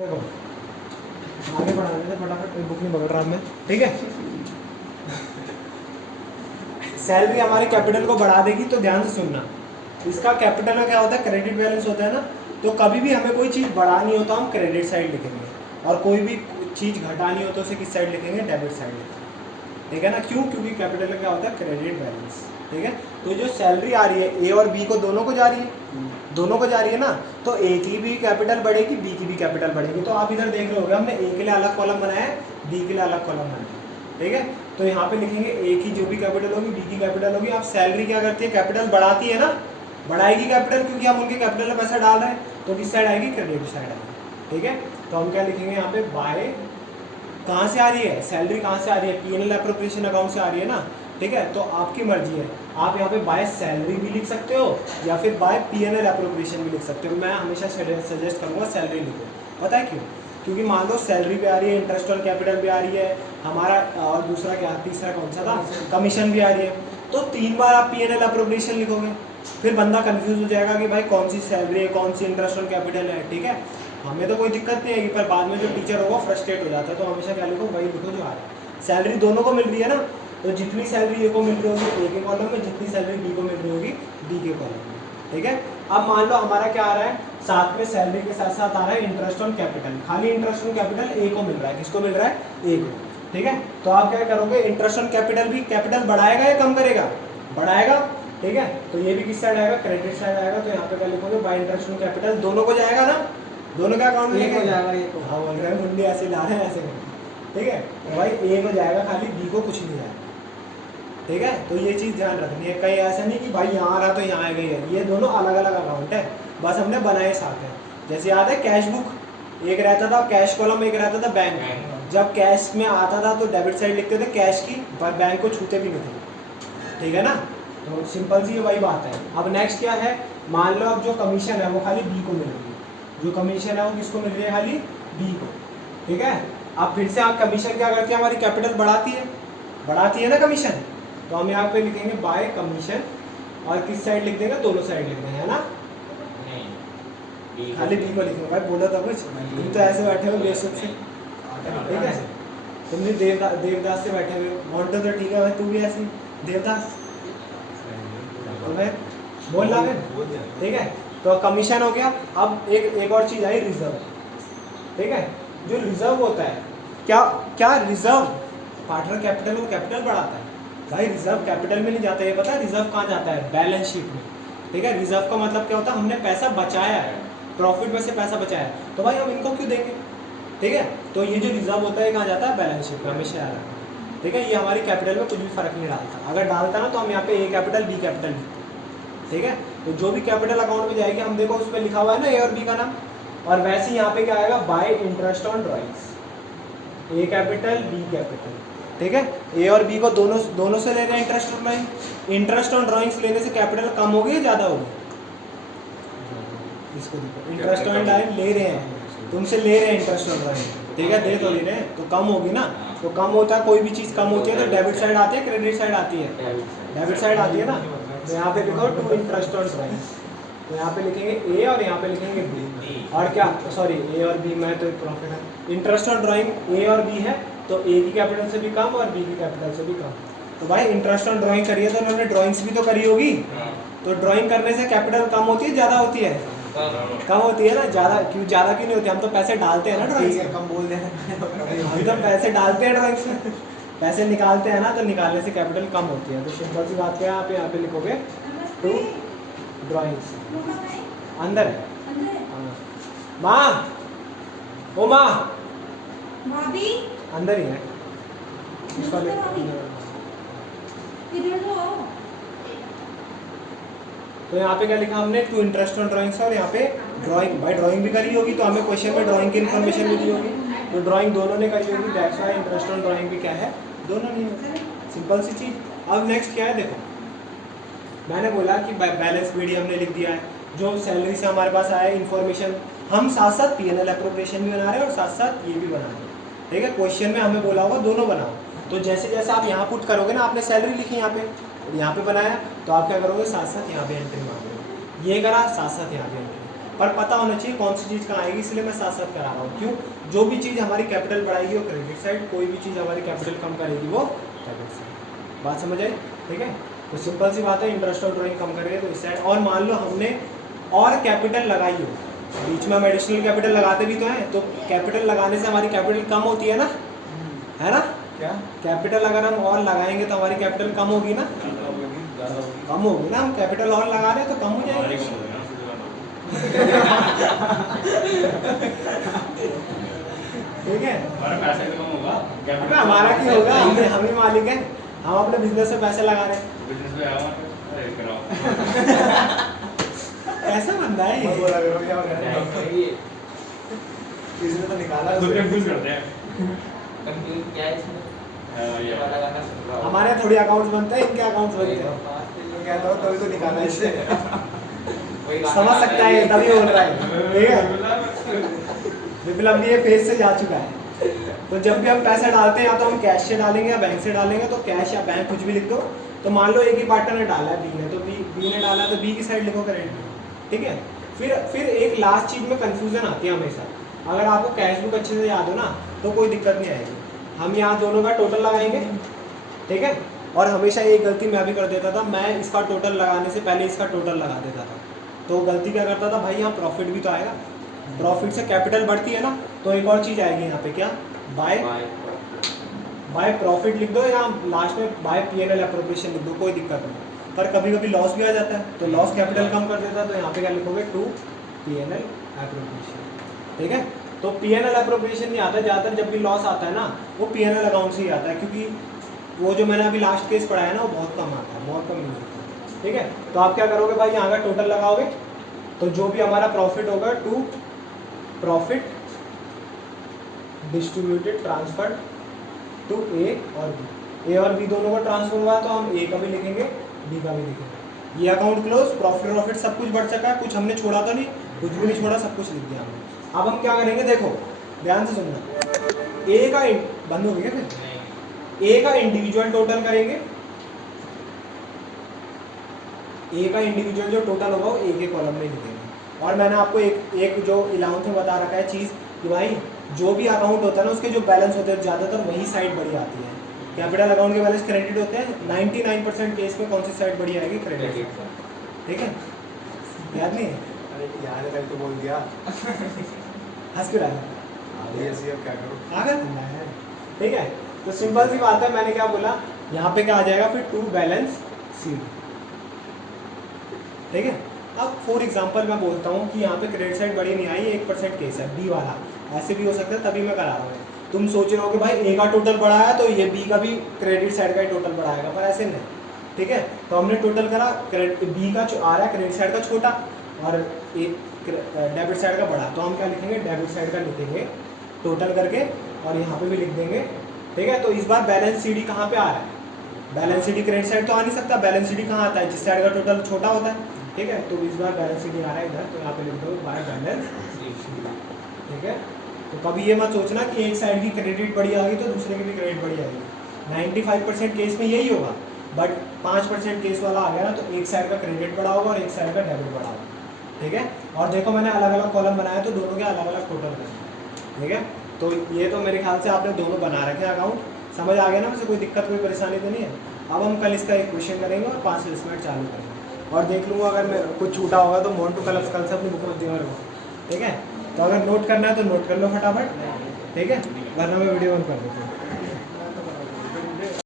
देखो आगे बढ़ा देते फटाफट, कोई बुक नहीं पकड़ रहा मैं, ठीक है। सैलरी हमारी कैपिटल को बढ़ा देगी, तो ध्यान से सुनना। इसका कैपिटल में क्या होता है, क्रेडिट बैलेंस होता है ना। तो कभी भी हमें कोई चीज़ बढ़ानी हो तो हम क्रेडिट साइड लिखेंगे, और कोई भी चीज़ घटानी हो तो उसे किस साइड लिखेंगे, डेबिट साइड लिखेंगे, ठीक है ना। क्यों? क्योंकि कैपिटल में क्या होता है, क्रेडिट बैलेंस, ठीक है। तो जो सैलरी आ रही है ए और बी को दोनों को जा रही है, दोनों को जा रही है ना, तो ए की भी कैपिटल बढ़ेगी, बी की भी कैपिटल बढ़ेगी। तो आप इधर देख रहे होगे हमने ए के लिए अलग कॉलम बनाया है, बी के लिए अलग कॉलम बनाया है, ठीक है। तो यहाँ पे लिखेंगे ए की जो भी कैपिटल होगी, बी की कैपिटल होगी। अब सैलरी क्या करती है, कैपिटल बढ़ाती है ना, बढ़ाएगी कैपिटल, क्योंकि हम उनके कैपिटल में पैसा डाल रहे हैं, तो किस साइड आएगी, क्रेडिट साइड आएगी, ठीक है। तो हम क्या लिखेंगे यहाँ पे, बाय, कहाँ से आ रही है सैलरी, कहाँ से आ रही है, पीएनएल एप्रोप्रिएशन अकाउंट से आ रही है ना, ठीक है। तो आपकी मर्जी है, आप यहाँ पे बाय सैलरी भी लिख सकते हो या फिर बाय पीएनएल एप्रोप्रिएशन भी लिख सकते हो। मैं हमेशा सजेस्ट करूँगा सैलरी लिखो। पता है क्यों? क्योंकि मान लो सैलरी भी आ रही है, इंटरेस्ट ऑन कैपिटल भी आ रही है हमारा, और दूसरा क्या, तीसरा कौन सा था, कमीशन भी आ रही है। तो 3 बार आप पीएनएल एप्रोप्रिएशन लिखोगे, फिर बंदा कंफ्यूज हो जाएगा कि भाई कौन सी सैलरी है, कौन सी इंटरेस्ट ऑन कैपिटल है, ठीक है। हमें तो कोई दिक्कत नहीं आएगी, पर बाद में जो टीचर होगा फ्रस्ट्रेट हो जाता है। तो हमेशा क्या लिखो, वही लिखो जो आ रहा है। सैलरी दोनों को मिल रही है ना, तो जितनी सैलरी ए को मिल रही होगी ए के कॉलम में, जितनी सैलरी बी को मिल रही होगी बी के कॉलम में, ठीक है। अब मान लो हमारा क्या आ रहा है, साथ में सैलरी के साथ साथ आ रहा है इंटरेस्ट ऑन कैपिटल। खाली इंटरेस्ट ऑन कैपिटल ए को मिल रहा है, किसको मिल रहा है, ए को, ठीक है। तो आप क्या करोगे, इंटरेस्ट ऑन कैपिटल भी कैपिटल बढ़ाएगा या कम करेगा, बढ़ाएगा, ठीक है। तो ये भी किस साइड आएगा, क्रेडिट साइड आएगा। तो यहाँ पे क्या लिखोगे, बाय इंटरेस्ट ऑन कैपिटल, दोनों को जाएगा ना, दोनों का अकाउंट में हो जाएगा। ये तो हाँ बोल रहे हैं, मुंडी ऐसे ला रहे हैं ऐसे, ठीक है। तो भाई ए को जाएगा खाली, बी को कुछ नहीं जाएगा, ठीक है। तो ये चीज़ ध्यान रखनी है, कहीं ऐसा नहीं कि भाई यहाँ आ रहा तो यहाँ आ गई है, ये दोनों अलग अलग अकाउंट है, बस हमने बनाए साथ हैं। जैसे याद है कैश बुक एक रहता था, कैश कॉलम एक रहता था बैंक, जब कैश में आता था तो डेबिट साइड लिखते थे कैश की, पर बैंक को छूते भी नहीं थे, ठीक है ना। तो सिंपल सी वही बात है। अब नेक्स्ट क्या है, मान लो अब जो कमीशन है वो खाली बी को मिल रही है, जो कमीशन है वो किसको मिल रही है, खाली बी को, ठीक है। अब फिर से आप कमीशन क्या करती है, हमारी कैपिटल बढ़ाती है, बढ़ाती है ना कमीशन। तो हम यहाँ पे लिखेंगे बाय कमीशन, और किस साइड लिख देंगे, दोनों साइड लिख देंगे, है ना, खाली बी को लिखेंगे। भाई बोलो तो कुछ, तुम तो ऐसे बैठे हो बेसुध से, ठीक है। तुम भी देवदास से बैठे हुए हो, मोन्टो तो ठीक है भाई, तू भी ऐसी देवदास, तो मैं बोल रहा है, ठीक है। तो कमीशन हो गया। अब एक और चीज़ आई, रिजर्व, ठीक है। जो रिजर्व होता है, क्या क्या रिजर्व पार्टनर कैपिटल को कैपिटल बढ़ाता है भाई, रिजर्व कैपिटल में नहीं जाता, ये पता है रिजर्व कहाँ जाता है, बैलेंस शीट में, ठीक है। रिजर्व का मतलब क्या होता है, हमने पैसा बचाया है, प्रॉफिट में से पैसा बचाया है, तो भाई हम इनको क्यों देंगे, ठीक है। तो ये जो रिजर्व होता है कहाँ जाता है, बैलेंस शीट में, हमेशा याद रखना, ठीक है। ये हमारी कैपिटल में कुछ भी फर्क नहीं डालता, अगर डालता ना तो हम यहाँ पे ए कैपिटल बी कैपिटल लिखते, ठीक है। तो जो भी कैपिटल अकाउंट में जाएगी, हम देखो उसमें लिखा हुआ है ना ए और बी का नाम, और वैसे यहाँ पे क्या आएगा, by interest on drawings, A capital B capital, ठीक है। ए और बी को दोनों से ले रहे हैं interest on drawing, interest on drawings लेने से कैपिटल कम होगी या ज़्यादा होगी, इसको देखो, इंटरेस्ट ऑन ड्राइंग ले रहे हैं, तुमसे ले रहे हैं इंटरेस्ट ऑन ड्राइंग, ठीक है, दे तो ले रहे हैं, तो कम होगी ना। तो कम होता है, कोई भी चीज़ कम होती है तो डेबिट साइड आती है, क्रेडिट साइड आती है, डेबिट साइड आती है ना। तो यहाँ पे लिखो टू इंटरेस्ट ऑन ड्राइंग्स, तो यहाँ पे लिखेंगे ए और यहाँ पे लिखेंगे बी, और क्या, सॉरी ए और बी में तो एक प्रॉफिट है, इंटरेस्ट ऑन ड्राइंग ए और बी है, तो ए की कैपिटल से भी कम और बी की कैपिटल से भी कम। तो भाई इंटरेस्ट ऑन ड्राइंग करी है तो उन्होंने ड्राइंग्स भी तो करी होगी, तो ड्राइंग करने से कैपिटल कम होती है ज़्यादा होती है, कम होती है ना, ज़्यादा क्यों, ज़्यादा क्यों नहीं होती, हम तो पैसे डालते हैं ना ड्राइंग्स में, कम बोल दें हम तो पैसे डालते हैं ड्राइंग्स में, पैसे निकालते हैं ना, तो निकालने से कैपिटल कम होती है। तो सिंपल सी बात क्या है, आप यहाँ पे लिखोगे टू ड्राइंग्स, अंदर है, माँ, ओ माँ, अंदर ही है, तो यहाँ पे क्या लिखा हमने, टू इंटरेस्ट ऑन ड्राइंग्स, और यहाँ पे ड्राइंग, भाई ड्राइंग भी करी होगी तो हमें क्वेश्चन में ड्राइंग की इन्फॉर्मेशन मिली होगी, तो ड्राइंग दोनों ने करी होगी, that's why interest on drawing भी क्या है, दोनों नहीं है, सिंपल सी चीज़। अब नेक्स्ट क्या है, देखो मैंने बोला कि बैलेंस वीडियो हमने लिख दिया है, जो सैलरी से हमारे पास आया इन्फॉर्मेशन, हम साथ साथ पीएनएल एप्रोप्रिएशन भी बना रहे हैं और साथ साथ ये भी बना रहे हैं, ठीक है। क्वेश्चन में हमें बोला होगा दोनों बनाओ, तो जैसे जैसे आप यहाँ पुट करोगे ना, आपने सैलरी लिखी यहाँ पे बनाया, तो आप क्या करोगे, साथ साथ यहाँ पे एंट्री मारोगे, ये करा साथ साथ यहाँ पे एंट्री, पर पता होना चाहिए कौन सी चीज़ कहाँ आएगी, इसलिए मैं साथ साथ करा रहा हूँ। क्यों? जो भी चीज़ हमारी कैपिटल बढ़ाएगी वो क्रेडिट साइड, कोई भी चीज़ हमारी कैपिटल कम करेगी वो डेबिट साइड। बात समझ आई? ठीक है, तो सिंपल सी बात है, इंटरेस्ट और ड्राइंग कम करेंगे तो इस साइड। और मान लो हमने और कैपिटल लगाई हो, बीच में हम एडिशनल कैपिटल लगाते भी तो हैं, तो कैपिटल लगाने से हमारी कैपिटल कम होती है ना, है ना? क्या कैपिटल अगर हम और लगाएंगे तो हमारी कैपिटल कम होगी ना, कम होगी ना। हम कैपिटल और लगा रहे हैं तो कम हो जाएगी। ठीक है, हमारा पैसा कम होगा, कैपिटल हमारा क्या होगा, हम ही मालिक हैं, हम अपने बिजनेस में पैसे लगा रहे हैं। बिजनेस में आओ कैसा बंदा है ये? बोला करो क्या हो रहा है, इसने तो निकाला, तो कंफ्यूज करते हैं। कंफ्यूज क्या है इसमें? ये वाला गाना सुन रहा हूं, हमारे थोड़ी अकाउंट्स बनते हैं, इनके अकाउंट्स बनते हैं। मैं कहता हूं तभी तो निकाला इससे, समझ सकता है तभी बोल रहा है। ठीक है, विप्लव ये फेज से जा चुका है। तो जब भी हम पैसा डालते हैं या तो हम कैश से डालेंगे या बैंक से डालेंगे, तो कैश या बैंक कुछ भी लिख दो। तो मान लो एक ही पार्टनर ने डाला है, बी ने, तो बी ने डाला तो बी की साइड लिखो करेंट। ठीक है, फिर एक लास्ट चीज़ में कंफ्यूजन आती है हमेशा। अगर आपको कैश बुक अच्छे से याद हो ना तो कोई दिक्कत नहीं आएगी। हम यहाँ दोनों का टोटल लगाएंगे, ठीक है। और हमेशा एक गलती मैं भी कर देता था, मैं इसका टोटल लगाने से पहले इसका टोटल लगा देता था। तो गलती क्या करता था भाई, यहाँ प्रॉफिट भी तो आएगा, प्रॉफिट से कैपिटल बढ़ती है ना, तो एक और चीज़ आएगी यहाँ पे, क्या, बाय प्रॉफिट लिख दो या लास्ट में बाय P&L एप्रोप्रिएशन लिख दो, कोई दिक्कत नहीं। पर कभी कभी लॉस भी आ जाता है, तो लॉस कैपिटल कम कर देता है, तो यहाँ पे क्या लिखोगे, टू P&L एप्रोप्रिएशन। ठीक है, तो P&L एप्रोप्रिएशन नहीं आता, ज़्यादातर जब भी लॉस आता है ना वो P&L अकाउंट से ही आता है, क्योंकि वो जो मैंने अभी लास्ट केस पढ़ाया है ना वो बहुत कम आता है, बहुत कम यूज होता है। ठीक है, तो आप क्या करोगे भाई, यहाँ का टोटल लगाओगे, तो जो भी हमारा प्रॉफिट होगा, to profit distributed transfer to A और बी, ए और बी दोनों का ट्रांसफर हुआ है, तो हम ए का भी लिखेंगे बी का भी लिखेंगे। ये अकाउंट क्लोज, प्रॉफिट सब कुछ बढ़ चुका है, कुछ हमने छोड़ा तो नहीं, कुछ भी नहीं छोड़ा, सब कुछ लिख दिया हमने। अब हम क्या करेंगे, देखो ध्यान से सुनना, ए का बंद हो गया फिर, ए का इंडिविजुअल टोटल करेंगे, ए का इंडिविजुअल जो टोटल होगा वो ए के कॉलम में लिखेंगे। और मैंने आपको एक जो 11th में बता रखा है चीज़ कि भाई जो भी अकाउंट होता है ना उसके जो बैलेंस होते हैं ज़्यादातर वही साइड बड़ी आती है। कैपिटल अकाउंट के बैलेंस क्रेडिट होते हैं, 99% केस में कौन सी साइड बड़ी आएगी, क्रेडिट। ठीक है, याद नहीं है? अरे याद है, तो बोल दिया, हंस क्यों रहा है, आ गया। ठीक है, तो सिंपल सी बात है, मैंने क्या बोला, यहाँ पे क्या आ जाएगा फिर, टू बैलेंस शीट। ठीक है, अब फॉर एग्जांपल मैं बोलता हूँ कि यहाँ पे क्रेडिट साइड बड़ी नहीं आई, 1% केस है, बी वाला, ऐसे भी हो सकता है, तभी मैं करा रहा हूँ। तुम सोच रहे हो कि भाई ए का टोटल बढ़ा है तो ये बी का भी क्रेडिट साइड का ही टोटल बढ़ाएगा, पर ऐसे नहीं। ठीक है, तो हमने टोटल करा, बी का आ रहा है क्रेडिट साइड का छोटा और डेबिट साइड का बड़ा, तो हम क्या लिखेंगे, डेबिट साइड का लिखेंगे टोटल करके, और यहाँ पे भी लिख देंगे। ठीक है, तो इस बार बैलेंस सी डी कहाँ पे आ रहा है, balance C D credit side तो आ नहीं सकता, बैलेंस सी डी कहाँ आता है, जिस साइड का टोटल छोटा होता है। ठीक है, तो इस बार बैलेंस सी डी आ रहा है इधर, तो यहाँ पे लिख दो बाय बैलेंस सी डी। ठीक है, तो कभी ये मत सोचना कि एक साइड की क्रेडिट बढ़ी आएगी तो दूसरे की भी क्रेडिट बढ़ी आएगी, 95% केस में यही होगा, बट 5% केस वाला आ गया ना, तो एक साइड का क्रेडिट बढ़ा होगा और एक साइड का डेबिट बढ़ा होगा। ठीक है, और देखो मैंने अलग अलग कॉलम बनाया तो दोनों के अलग अलग टोटल करेंगे। ठीक है, तो ये तो मेरे ख्याल से आपने दोनों बना रखे हैं अकाउंट, समझ आ गया ना, मुझे कोई दिक्कत कोई परेशानी तो नहीं है। अब हम कल इसका एक क्वेश्चन करेंगे और 5 एस्टिमेट चालू करेंगे, और देख लूँगा अगर मैं कुछ छूटा होगा तो मोन टू कल से अपनी बुक में दिया मेरे को। ठीक है, तो अगर नोट करना है तो नोट कर लो फटाफट, ठीक है, वरना मैं वीडियो बंद कर देता हूँ।